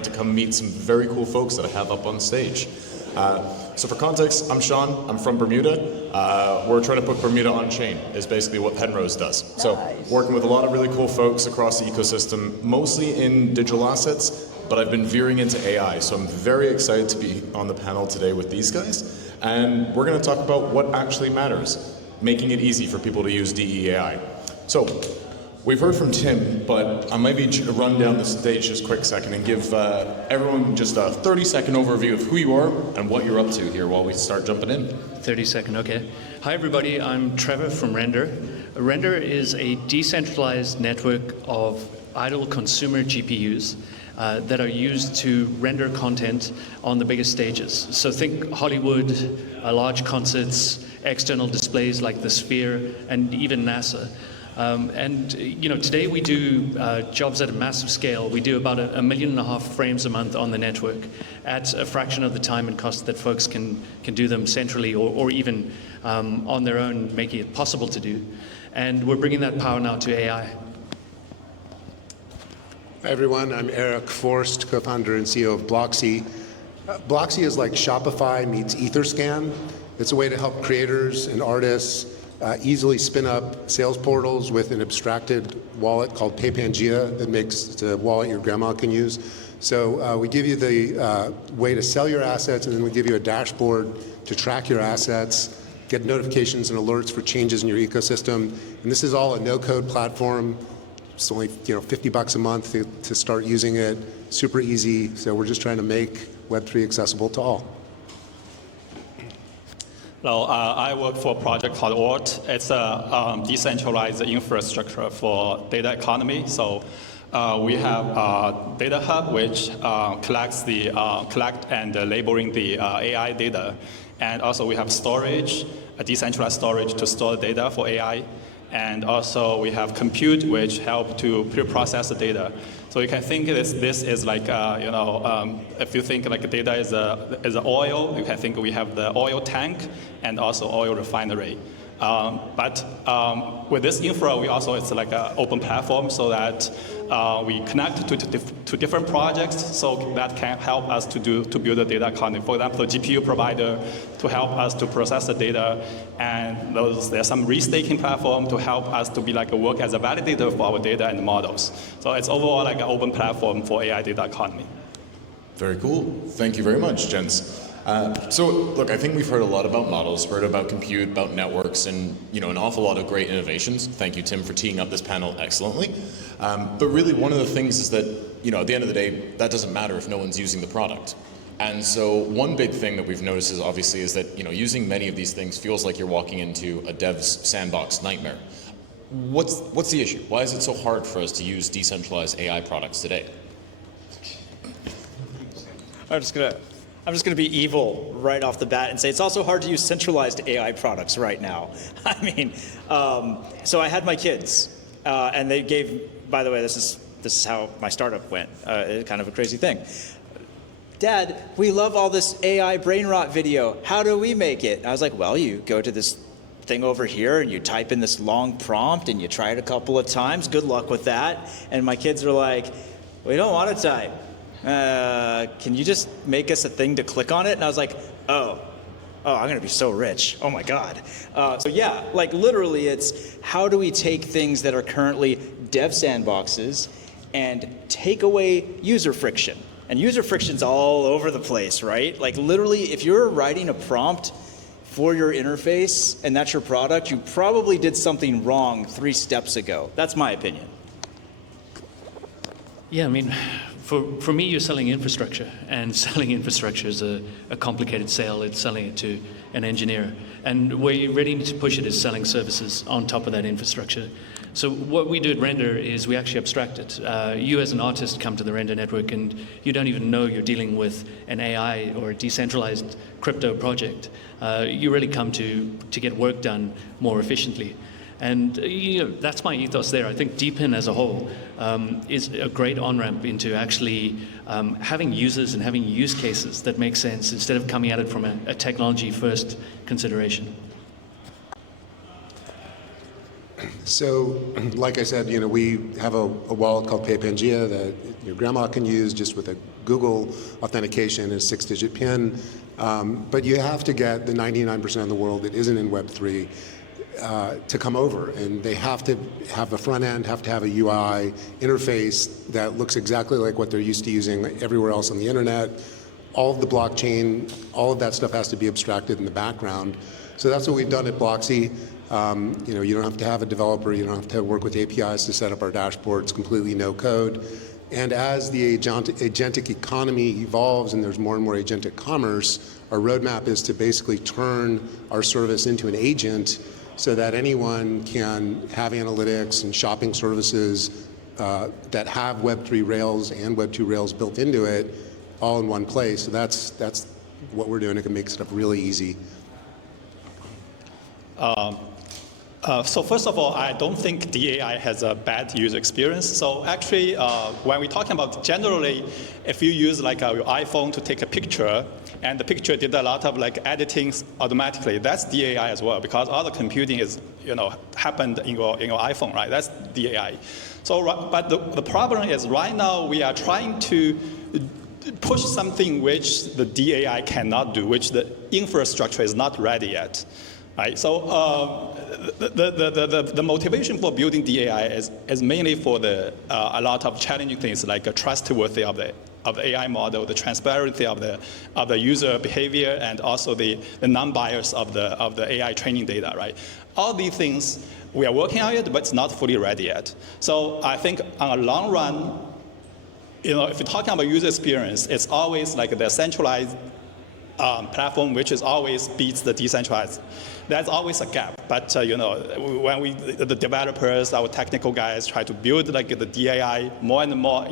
got to come meet some very cool folks that I have up on stage. So for context, I'm Sean, I'm from Bermuda. We're trying to put Bermuda on chain, is basically what Penrose does. Nice. So working with a lot of really cool folks across the ecosystem, mostly in digital assets, but I've been veering into AI. So I'm very excited to be on the panel today with these guys. And we're gonna talk about what actually matters, making it easy for people to use DEAI. So we've heard from Tim, but I might be run down the stage just a quick second and give everyone just a 30-second overview of who you are and what you're up to here while we start jumping in. 30-second, okay. Hi everybody, I'm Trevor from Render. Render is a decentralized network of idle consumer GPUs that are used to render content on the biggest stages. So think Hollywood, large concerts, external displays like the Sphere, and even NASA. And today we do jobs at a massive scale. We do about 1.5 million frames a month on the network at a fraction of the time and cost that folks can do them centrally or even on their own, making it possible to do. And we're bringing that power now to AI. Hi everyone, I'm Eric Forst, co-founder and CEO of Bloxy. Bloxy is like Shopify meets Etherscan. It's a way to help creators and artists easily spin up sales portals with an abstracted wallet called Paypangea that makes a wallet your grandma can use. So we give you the way to sell your assets, and then we give you a dashboard to track your assets, get notifications and alerts for changes in your ecosystem. And this is all a no-code platform. It's only $50 a month to start using it. Super easy. So we're just trying to make Web3 accessible to all. Hello, I work for a project called ORT. It's a decentralized infrastructure for data economy. So we have a data hub which collects and labeling the AI data, and also we have storage, a decentralized storage to store the data for AI, and also we have compute which help to pre-process the data. So you can think this is like if you think like data is oil, you can think we have the oil tank and also oil refinery. But with this infra, we also it's like an open platform so that we connect to different projects, so that can help us to build a data economy. For example, the GPU provider to help us to process the data, and there's some restaking platform to help us to be like a work as a validator for our data and models. So it's overall like an open platform for AI data economy. Very cool. Thank you very much, gents. So look, I think we've heard a lot about models, heard about compute, about networks, and an awful lot of great innovations. Thank you, Tim, for teeing up this panel excellently. But really, one of the things is that at the end of the day, that doesn't matter if no one's using the product. And so one big thing that we've noticed is obviously is that using many of these things feels like you're walking into a dev's sandbox nightmare. What's the issue? Why is it so hard for us to use decentralized AI products today? I'm just going to be evil right off the bat and say it's also hard to use centralized AI products right now. I mean, so I had my kids, and they gave. By the way, this is how my startup went. Kind of a crazy thing. Dad, we love all this AI brain rot video. How do we make it? And I was like, well, you go to this thing over here and you type in this long prompt and you try it a couple of times. Good luck with that. And my kids were like, we don't want to type. Can you just make us a thing to click on it? And I was like, oh, I'm gonna be so rich. Oh my God. So yeah, like literally it's how do we take things that are currently dev sandboxes and take away user friction? And user friction's all over the place, right? Like literally if you're writing a prompt for your interface and that's your product, you probably did something wrong 3 steps ago. That's my opinion. Yeah, I mean, for me, you're selling infrastructure, and selling infrastructure is a complicated sale. It's selling it to an engineer. And where you're ready to push it is selling services on top of that infrastructure. So what we do at Render is we actually abstract it. You as an artist come to the Render network and you don't even know you're dealing with an AI or a decentralized crypto project. You really come to get work done more efficiently. And that's my ethos there. I think Deepin as a whole is a great on-ramp into actually having users and having use cases that make sense instead of coming at it from a technology-first consideration. So, like I said, we have a wallet called PayPangea that your grandma can use just with a Google authentication and a 6-digit PIN. But you have to get the 99% of the world that isn't in Web3 to come over, and they have to have a front end, have to have a UI interface that looks exactly like what they're used to using everywhere else on the internet. All of the blockchain, all of that stuff has to be abstracted in the background. So that's what we've done at Bloxy. You don't have to have a developer, you don't have to work with APIs to set up our dashboard. It's completely no code. And as the agentic economy evolves and there's more and more agentic commerce, our roadmap is to basically turn our service into an agent so that anyone can have analytics and shopping services that have Web3 Rails and Web2 Rails built into it all in one place. So that's what we're doing. It can make stuff really easy. So first of all, I don't think DEAI has a bad user experience. So actually, when we're talking about generally, if you use like your iPhone to take a picture, and the picture did a lot of like editing automatically, that's DEAI as well, because all the computing is happened in your iPhone, right? That's DEAI. So, but the problem is right now we are trying to push something which the DEAI cannot do, which the infrastructure is not ready yet. Right? So the motivation for building DEAI is mainly for a lot of challenging things like a trustworthy of the AI model, the transparency of the user behavior, and also the non-bias of the AI training data. Right? All these things we are working on it, but it's not fully ready yet. So I think on a long run, if you're talking about user experience, it's always like the centralized platform, which is always beats the decentralized. There's always a gap, but when the developers, our technical guys, try to build like the DEAI more and more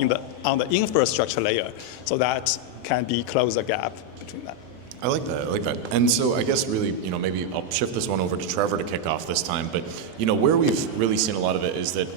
on the infrastructure layer, so that can be close the gap between that. I like that. And so I guess really, maybe I'll shift this one over to Trevor to kick off this time. But where we've really seen a lot of it is that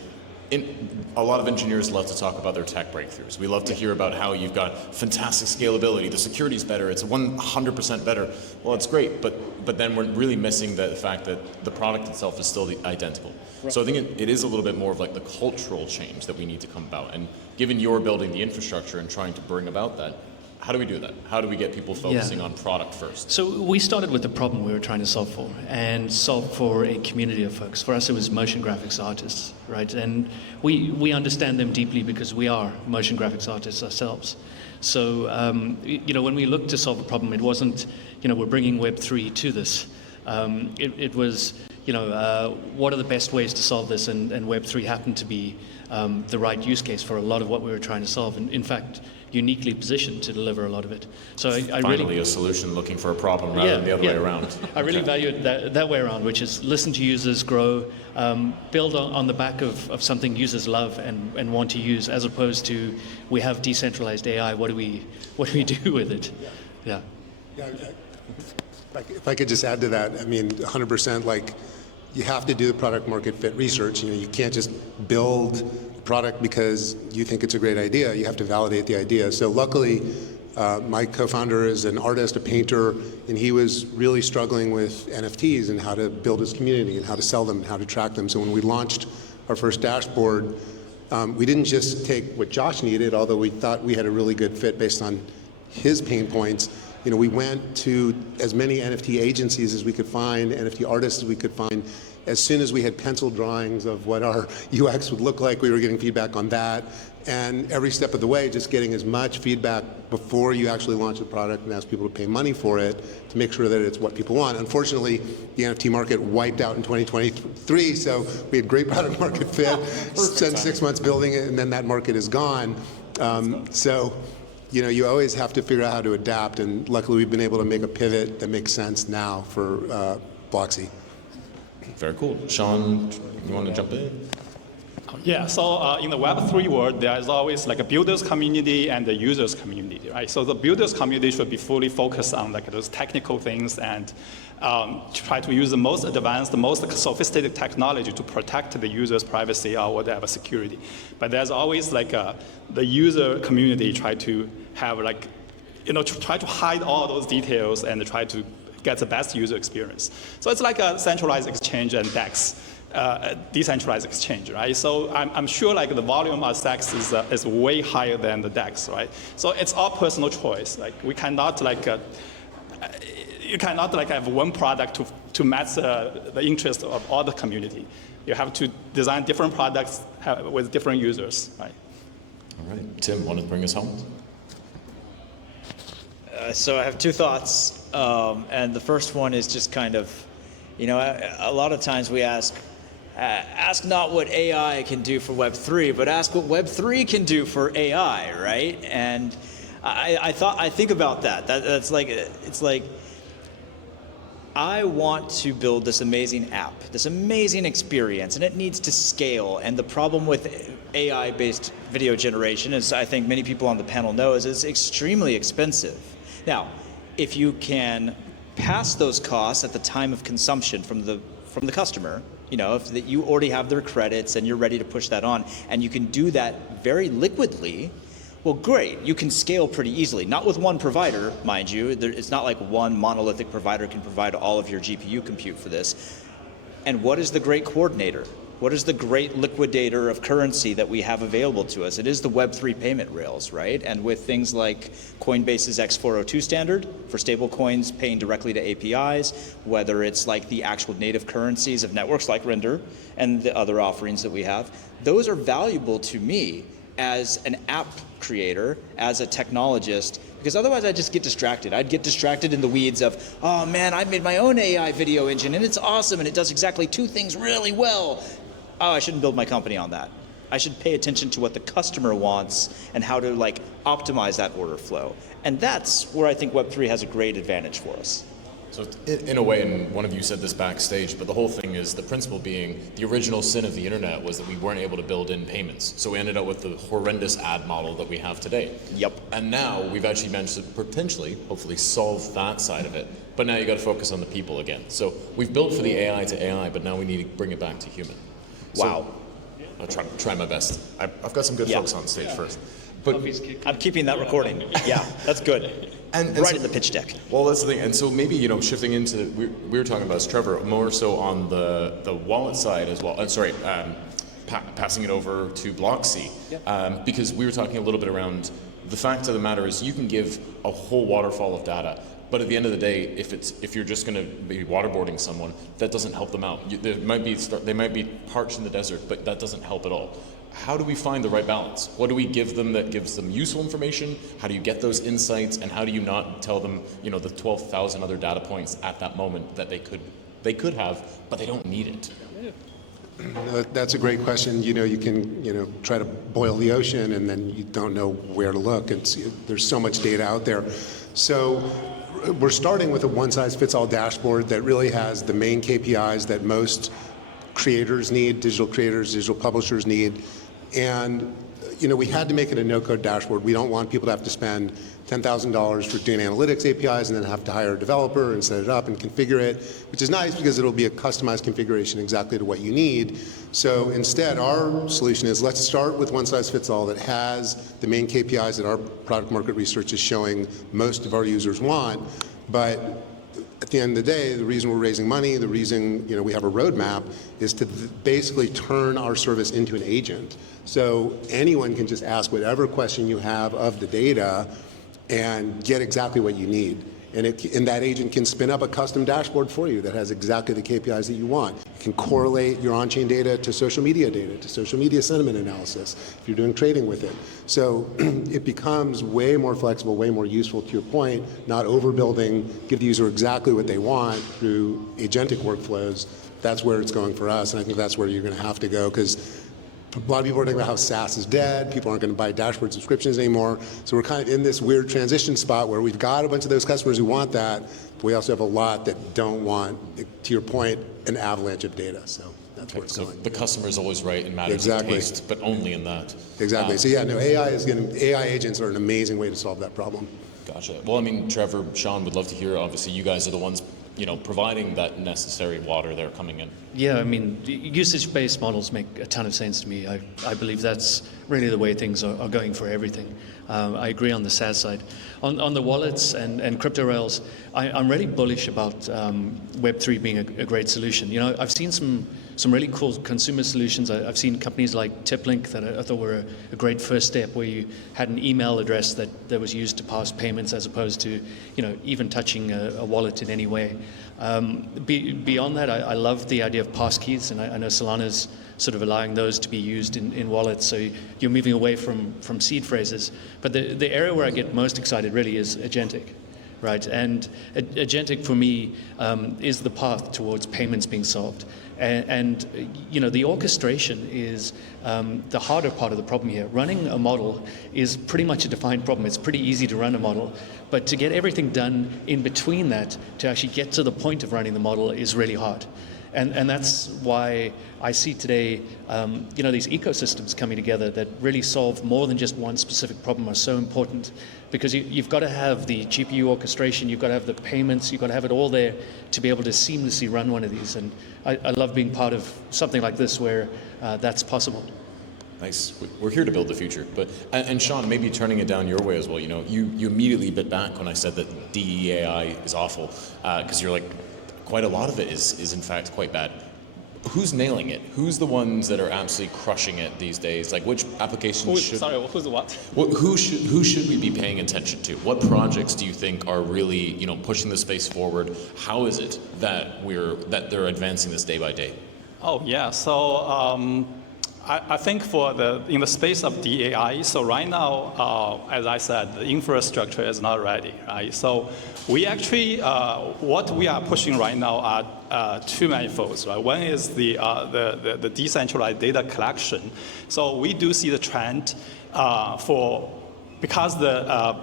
a lot of engineers love to talk about their tech breakthroughs. We love to hear about how you've got fantastic scalability, the security's better, it's 100% better. Well, it's great, but then we're really missing the fact that the product itself is still identical. Right. So I think it is a little bit more of like the cultural change that we need to come about. And given you're building the infrastructure and trying to bring about that, how do we do that? How do we get people focusing on product first? So we started with the problem we were trying to solve for, and solve for a community of folks. For us, it was motion graphics artists, right? And we understand them deeply because we are motion graphics artists ourselves. So, when we looked to solve a problem, it wasn't, we're bringing Web3 to this. It was, what are the best ways to solve this? And Web3 happened to be the right use case for a lot of what we were trying to solve. And in fact, uniquely positioned to deliver a lot of it. So I Finally, really, a solution looking for a problem rather than the other way around. I really value it that way around, which is listen to users, grow, build on the back of something users love and want to use, as opposed to we have decentralized AI. What do we do with it? Yeah. If I could just add to that, 100%. Like, you have to do the product market fit research. You can't just build product because you think it's a great idea. You have to validate the idea. So luckily, my co-founder is an artist, a painter, and he was really struggling with NFTs and how to build his community and how to sell them and how to track them. So when we launched our first dashboard, we didn't just take what Josh needed, although we thought we had a really good fit based on his pain points. We went to as many NFT agencies as we could find, NFT artists as we could find. As soon as we had pencil drawings of what our UX would look like, we were getting feedback on that. And every step of the way, just getting as much feedback before you actually launch the product and ask people to pay money for it to make sure that it's what people want. Unfortunately, the NFT market wiped out in 2023, so we had great product market fit, spent 6 months building it, and then that market is gone. You always have to figure out how to adapt, and luckily we've been able to make a pivot that makes sense now for Bloxy. Very cool. Sean, you want to jump in? Yeah, so in the Web3 world, there is always like a builders community and the users community, right? So the builders community should be fully focused on like those technical things and try to use the most advanced, the most sophisticated technology to protect the user's privacy or whatever security. But there's always like the user community try to have like, try to hide all those details and try to get the best user experience. So it's like a centralized exchange and DEX. decentralized exchange, right? So I'm sure like the volume of stacks is way higher than the DEX, right? So it's all personal choice. Like we cannot like you cannot like have one product to match the interest of all the community. You have to design different products with different users, right? All right, Tim, want to bring us home? So I have two thoughts, and the first one is just kind of, a lot of times we ask not what AI can do for Web3, but ask what Web3 can do for AI, right? And I think about that. It's like I want to build this amazing app, this amazing experience, and it needs to scale. And the problem with AI-based video generation, as I think many people on the panel know, is it's extremely expensive. Now, if you can pass those costs at the time of consumption from the customer, if you already have their credits and you're ready to push that on, and you can do that very liquidly, well, great, you can scale pretty easily. Not with one provider, mind you. It's not like one monolithic provider can provide all of your GPU compute for this. And what is the great coordinator? What is the great liquidator of currency that we have available to us? It is the Web3 payment rails, right? And with things like Coinbase's X402 standard for stable coins paying directly to APIs, whether it's like the actual native currencies of networks like Render and the other offerings that we have, those are valuable to me as an app creator, as a technologist, because otherwise I'd just get distracted. I'd get distracted in the weeds of, oh man, I made my own AI video engine and it's awesome and it does exactly two things really well. Oh, I shouldn't build my company on that. I should pay attention to what the customer wants and how to optimize that order flow. And that's where I think Web3 has a great advantage for us. So in a way, and one of you said this backstage, but the whole thing is the principle being the original sin of the internet was that we weren't able to build in payments. So we ended up with the horrendous ad model that we have today. Yep. And now we've actually managed to potentially, hopefully, solve that side of it. But now you got to focus on the people again. So we've built for the AI to AI, but now we need to bring it back to human. Wow. So I'll try my best. I've got some good folks on stage first. But I'm keeping that recording. Yeah, that's good. And right so, in the pitch deck. Well, that's the thing. And so maybe, shifting into, we were talking about this, Trevor, more so on the wallet side as well. Passing it over to Blocksy. Because we were talking a little bit around the fact of the matter is you can give a whole waterfall of data. But at the end of the day, if you're just going to be waterboarding someone, that doesn't help them out. They might be parched in the desert, but that doesn't help at all. How do we find the right balance? What do we give them that gives them useful information? How do you get those insights? And how do you not tell them, the 12,000 other data points at that moment that they could have, but they don't need it? That's a great question. You can try to boil the ocean and then you don't know where to look. There's so much data out there. So we're starting with a one-size-fits-all dashboard that really has the main KPIs that most creators need, digital creators, digital publishers need. And we had to make it a no-code dashboard. We don't want people to have to spend $10,000 for doing analytics APIs and then have to hire a developer and set it up and configure it, which is nice because it'll be a customized configuration exactly to what you need. So instead, our solution is let's start with one-size-fits-all that has the main KPIs that our product market research is showing most of our users want. But at the end of the day, the reason we're raising money, the reason we have a roadmap is to basically turn our service into an agent. So anyone can just ask whatever question you have of the data and get exactly what you need. And that agent can spin up a custom dashboard for you that has exactly the KPIs that you want. You can correlate your on-chain data to social media sentiment analysis if you're doing trading with it. So it becomes way more flexible, way more useful, to your point, not overbuilding, give the user exactly what they want through agentic workflows. That's where it's going for us, and I think that's where you're going to have to go, because a lot of people are talking about how SaaS is dead. People aren't going to buy dashboard subscriptions anymore. So we're kind of in this weird transition spot where we've got a bunch of those customers who want that, but we also have a lot that don't want, to your point, an avalanche of data. So that's where it's going. The customer is always right in matters of taste, but only in that. Exactly. So yeah, no, AI agents are an amazing way to solve that problem. Gotcha. Well, Trevor, Sean, would love to hear. Obviously, you guys are the ones providing that necessary water there coming in? Yeah, I mean, usage-based models make a ton of sense to me. I believe that's really the way things are going for everything. I agree on the SaaS side. On the wallets and crypto rails, I'm really bullish about Web3 being a great solution. I've seen some really cool consumer solutions. I've seen companies like TipLink that I thought were a great first step, where you had an email address that was used to pass payments as opposed to even touching a wallet in any way. Beyond that, I love the idea of passkeys, and I know Solana's sort of allowing those to be used in wallets, so you're moving away from seed phrases. But the area where I get most excited really is agentic, right? And agentic for me is the path towards payments being solved. And the orchestration is the harder part of the problem here. Running a model is pretty much a defined problem. It's pretty easy to run a model, but to get everything done in between that, to actually get to the point of running the model, is really hard. And that's why I see today, these ecosystems coming together that really solve more than just one specific problem are so important, because you've got to have the GPU orchestration, you've got to have the payments, you've got to have it all there to be able to seamlessly run one of these. And I love being part of something like this where that's possible. Nice. We're here to build the future. And Sean, maybe turning it down your way as well. You immediately bit back when I said that DEAI is awful, because you're like, quite a lot of it is in fact quite bad. Who's nailing it? Who's the ones that are absolutely crushing it these days? Like, which applications Who's what? who should we be paying attention to? What projects do you think are really pushing the space forward? How is it that they're advancing this day by day? Oh yeah, so I think in the space of DEAI, so right now, as I said, the infrastructure is not ready, right? So we actually, what we are pushing right now are two manifolds, right? One is the decentralized data collection. So we do see the trend because do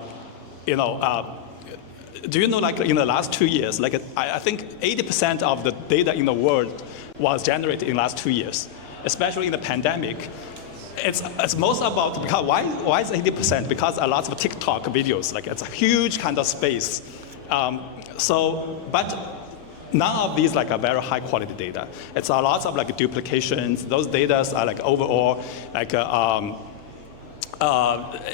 you know, like in the last 2 years, like I think 80% of the data in the world was generated in the last 2 years. Especially in the pandemic, it's most about, because why is 80%? Because a lot of TikTok videos, like it's a huge kind of space. But none of these like are very high quality data. It's a lot of like duplications. Those data are like overall like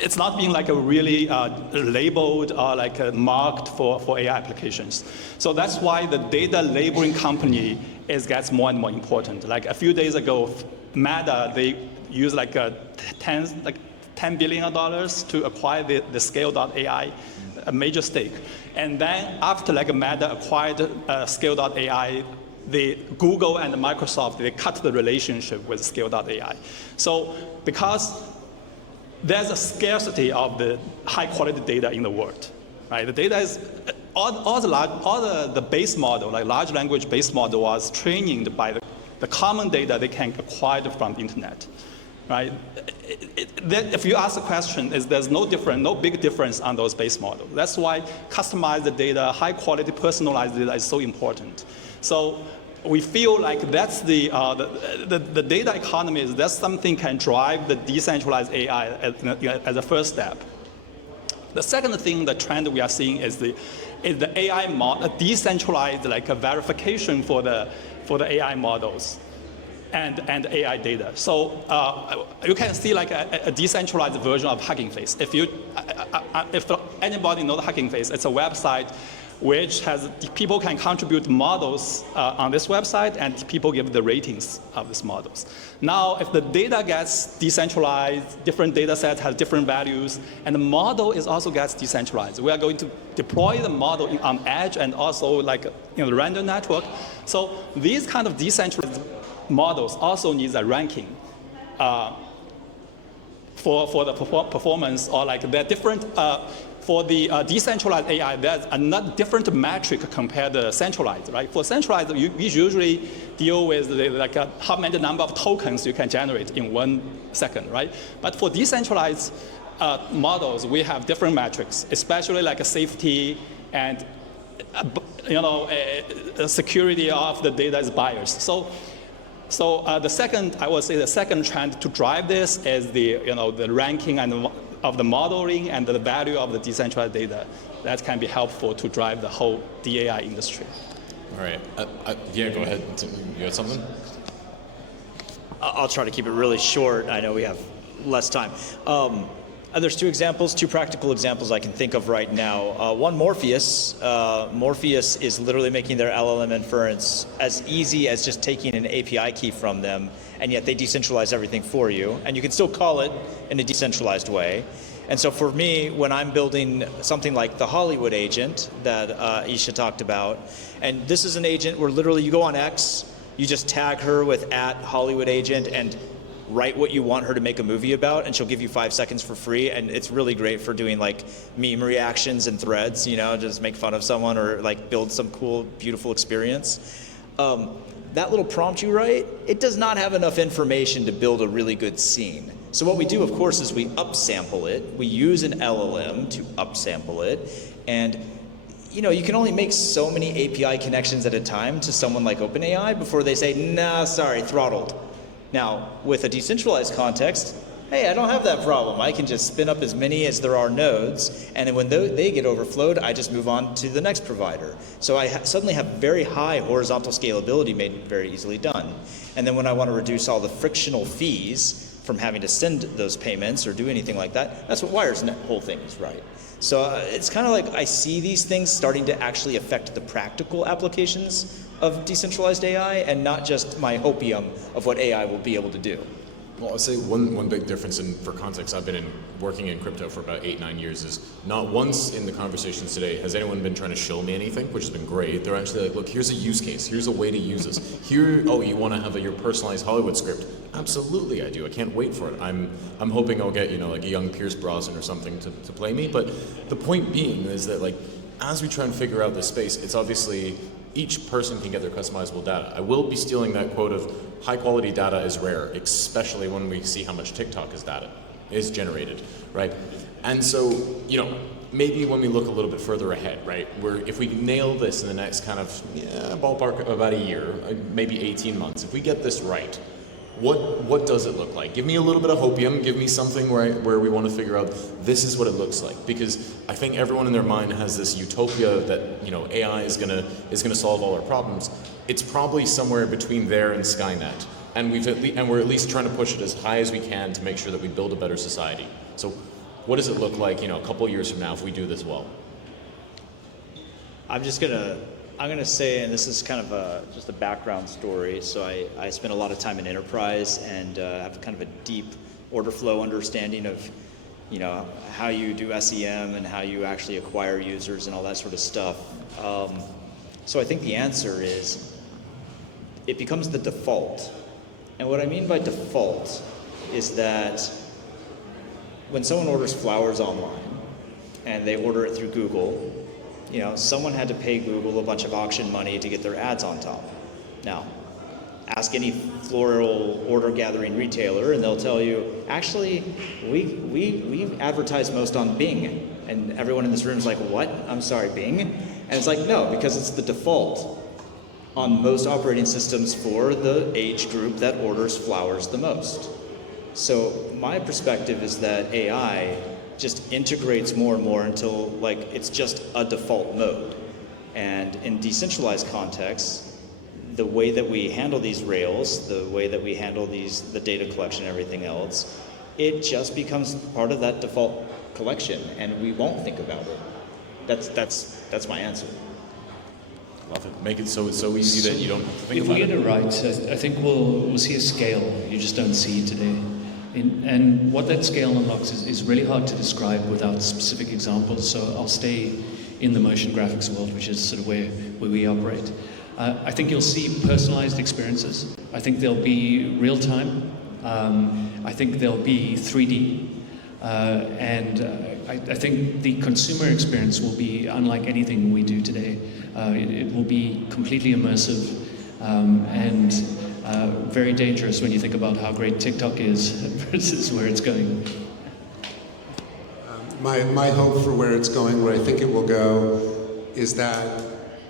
it's not being like a really labeled or like marked for AI applications. So that's why the data labeling company gets more and more important. Like a few days ago, Meta, they used like $10 billion to acquire the Scale.ai, a major stake. And then after like Meta acquired Scale.ai, Google and Microsoft, they cut the relationship with Scale.ai. So because there's a scarcity of the high quality data in the world, right? The data is, all the base model, like large language base model, was trained by the common data they can acquire from the internet, right? If you ask the question, there's no big difference on those base models. That's why customized data, high quality personalized data is so important. So we feel like that's the data economy, that's something can drive the decentralized AI as a first step. The second thing, the trend we are seeing is the AI decentralized like a verification for the AI models and AI data. So you can see like a decentralized version of Hugging Face. If anybody knows Hugging Face, it's a website which has people can contribute models on this website, and people give the ratings of these models. Now, if the data gets decentralized, different data sets have different values, and the model also gets decentralized. We are going to deploy the model on edge and also like the random network. So these kind of decentralized models also need a ranking for the performance, or like they're different. For the decentralized AI, there's another different metric compared to centralized, right? For centralized, we usually deal with how many number of tokens you can generate in 1 second, right? But for decentralized models, we have different metrics, especially like a safety and security of the data is biased. So the second, I would say, the second trend to drive this is the ranking and of the modeling and the value of the decentralized data. That can be helpful to drive the whole DAI industry. All right. Yeah, go ahead. You had something? I'll try to keep it really short. I know we have less time. There's two practical examples I can think of right now. One, Morpheus. Morpheus is literally making their LLM inference as easy as just taking an API key from them, and yet they decentralize everything for you. And you can still call it in a decentralized way. And so for me, when I'm building something like the Hollywood agent that Isha talked about, and this is an agent where literally you go on X, you just tag her with @HollywoodAgent and write what you want her to make a movie about, and she'll give you 5 seconds for free. And it's really great for doing like meme reactions and threads, just make fun of someone or like build some cool, beautiful experience. That little prompt you write, it does not have enough information to build a really good scene. So what we do, of course, is we upsample it. We use an LLM to upsample it. And you can only make so many API connections at a time to someone like OpenAI before they say, nah, sorry, throttled. Now, with a decentralized context, hey, I don't have that problem. I can just spin up as many as there are nodes, and then when they get overflowed, I just move on to the next provider. So I suddenly have very high horizontal scalability made very easily done. And then when I want to reduce all the frictional fees from having to send those payments or do anything like that, that's what Wire's whole thing is, right? So it's kind of like I see these things starting to actually affect the practical applications of decentralized AI and not just my hopium of what AI will be able to do. Well, I'll say one big difference, and for context, I've been working in crypto for about 8-9 years, is not once in the conversations today has anyone been trying to show me anything, which has been great. They're actually like, look, here's a use case, here's a way to use this. Here, oh, you want to have your personalized Hollywood script? Absolutely, I do. I can't wait for it. I'm hoping I'll get like a young Pierce Brosnan or something to play me. But the point being is that like as we try and figure out this space, it's obviously each person can get their customizable data. I will be stealing that quote of high quality data is rare, especially when we see how much TikTok is generated, right? And so, maybe when we look a little bit further ahead, right, if we nail this in the next kind of ballpark of about a year, maybe 18 months, if we get this right, what does it look like? Give me a little bit of hopium, give me something where we want to figure out this is what it looks like. Because I think everyone in their mind has this utopia that AI is gonna solve all our problems. It's probably somewhere between there and Skynet. And we're at least trying to push it as high as we can to make sure that we build a better society. So what does it look like, a couple of years from now if we do this well? I'm gonna say, and this is kind of just a background story. So I spent a lot of time in enterprise and have kind of a deep order flow understanding of, how you do SEM and how you actually acquire users and all that sort of stuff. So I think the answer is it becomes the default. And what I mean by default is that when someone orders flowers online and they order it through Google, someone had to pay Google a bunch of auction money to get their ads on top. Now, ask any floral order gathering retailer and they'll tell you, actually, we advertise most on Bing. And everyone in this room is like, what? I'm sorry, Bing? And it's like, no, because it's the default on most operating systems for the age group that orders flowers the most. So my perspective is that AI just integrates more and more until it's just a default mode. And in decentralized contexts, the way that we handle these rails, the way that we handle the data collection and everything else, it just becomes part of that default collection and we won't think about it. That's my answer. Love it. Make it so easy that you don't have to think if about we it. get it right, I think we'll see a scale you just don't see today. And what that scale unlocks is really hard to describe without specific examples, so I'll stay in the motion graphics world, which is sort of where we operate. I think you'll see personalized experiences. I think there'll be real time. I think there'll be 3D. I think the consumer experience will be unlike anything we do today. It will be completely immersive and very dangerous when you think about how great TikTok is versus where it's going. My hope for where it's going, where I think it will go, is that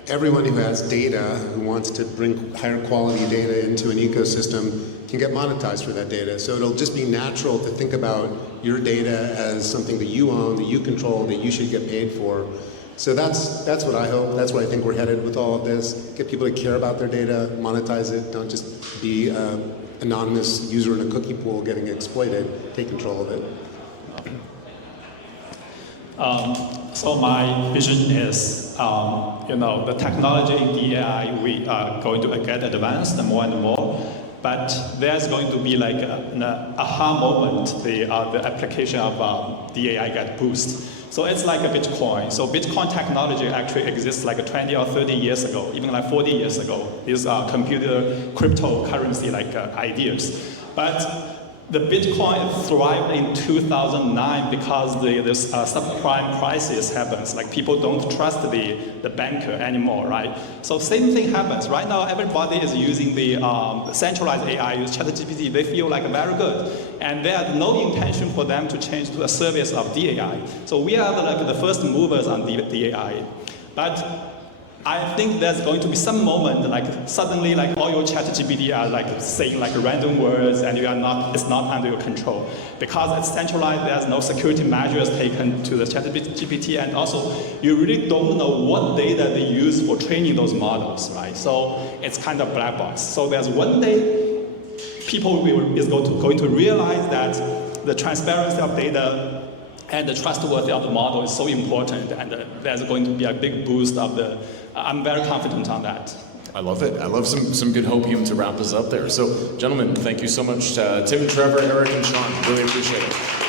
everyone who has data, who wants to bring higher quality data into an ecosystem, can get monetized for that data. So it'll just be natural to think about your data as something that you own, that you control, that you should get paid for. So that's what I hope. That's where I think we're headed with all of this. Get people to care about their data, monetize it. Don't just be an anonymous user in a cookie pool getting exploited. Take control of it. So my vision is, the technology in DEAI, we are going to get advanced more and more, but there's going to be like an aha moment, the application of DEAI get boost. So it's like a Bitcoin. So Bitcoin technology actually exists like 20 or 30 years ago, even like 40 years ago. These are computer cryptocurrency like ideas. But the Bitcoin thrived in 2009 because this subprime crisis happens. Like people don't trust the banker anymore, right? So same thing happens. Right now, everybody is using the centralized AI, use ChatGPT. They feel like very good. And there's no intention for them to change to a service of DEAI. So we are like the first movers on DEAI. But I think there's going to be some moment, like suddenly, like all your ChatGPT are like saying like random words, and it's not under your control because it's centralized. There's no security measures taken to the ChatGPT, and also you really don't know what data they use for training those models, right? So it's kind of black box. So there's one day people is going to realize that the transparency of data and the trustworthiness of the model is so important, and there's going to be a big boost of the. I'm very confident on that. I love it. I love some good hopium to wrap us up there. So, gentlemen, thank you so much, Tim and Trevor, Eric and Sean. Really appreciate it.